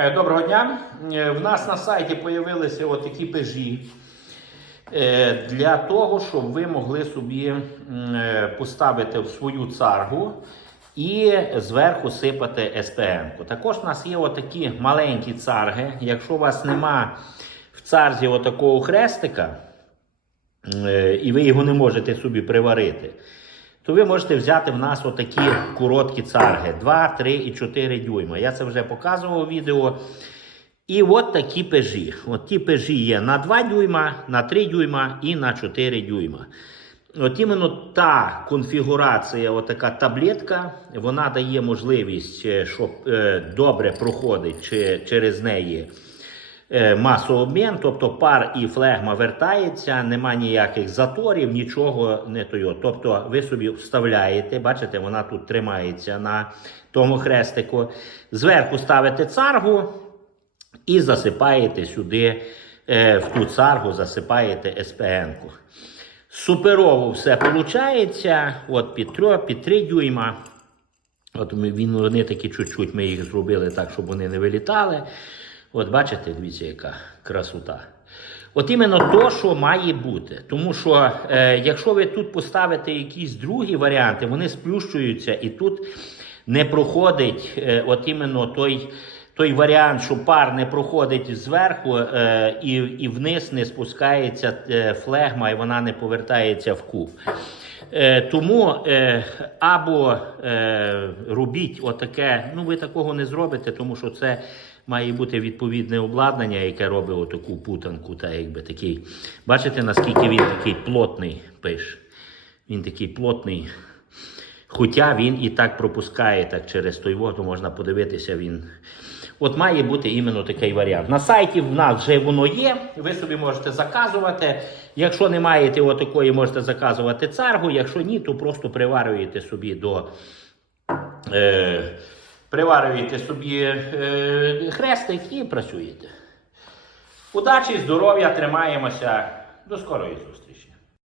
Е, Доброго дня. Е, В нас на сайті з'явилися отакі пежі е, для того, щоб ви могли собі поставити в свою царгу і зверху сипати СПМ. Також у нас є отакі маленькі царги. Якщо у вас нема в царзі отакого хрестика, і ви його не можете собі приварити, то ви можете взяти в нас отакі короткі царги 2, 3 і 4 дюйма. Я це вже показував у відео. І от такі пежі. От ті пежі є на 2 дюйма, на 3 дюйма і на 4 дюйма. От іменно та конфігурація, отака таблетка, вона дає можливість, е, щоб е, добре проходить через неї масообмін, тобто пар і флегма вертається, нема ніяких заторів, нічого не тойо. Тобто ви собі вставляєте, бачите, вона тут тримається на тому хрестику. Зверху ставите царгу і засипаєте сюди е, в ту царгу, засипаєте СПН-ку. Суперово все виходить. От під 3, під 3 дюйма. От він, вони такі чуть-чуть ми їх зробили так, щоб вони не вилітали. От бачите, дивіться, яка красота. От іменно то, що має бути. Тому що е, якщо ви тут поставите якісь другі варіанти, вони сплющуються і тут не проходить е, от іменно той, той варіант, що пар не проходить зверху е, і, і вниз не спускається е, флегма, і вона не повертається в куб. Е, тому е, або е, робіть отаке, ну ви такого не зробите, тому що це має бути відповідне обладнання, яке робить отаку путанку, та якби такий. Бачите, наскільки він такий плотний пиш. Він такий плотний. Хоча він і так пропускає так через той воду, можна подивитися, він. От має бути іменно такий варіант. На сайті в нас вже воно є. Ви собі можете заказувати. Якщо не маєте отакої, можете заказувати царгу. Якщо ні, то просто приварюєте собі до. Е, приварюєте собі е, хрестик і працюєте. Удачі, здоров'я, тримаємося. До скорої зустрічі.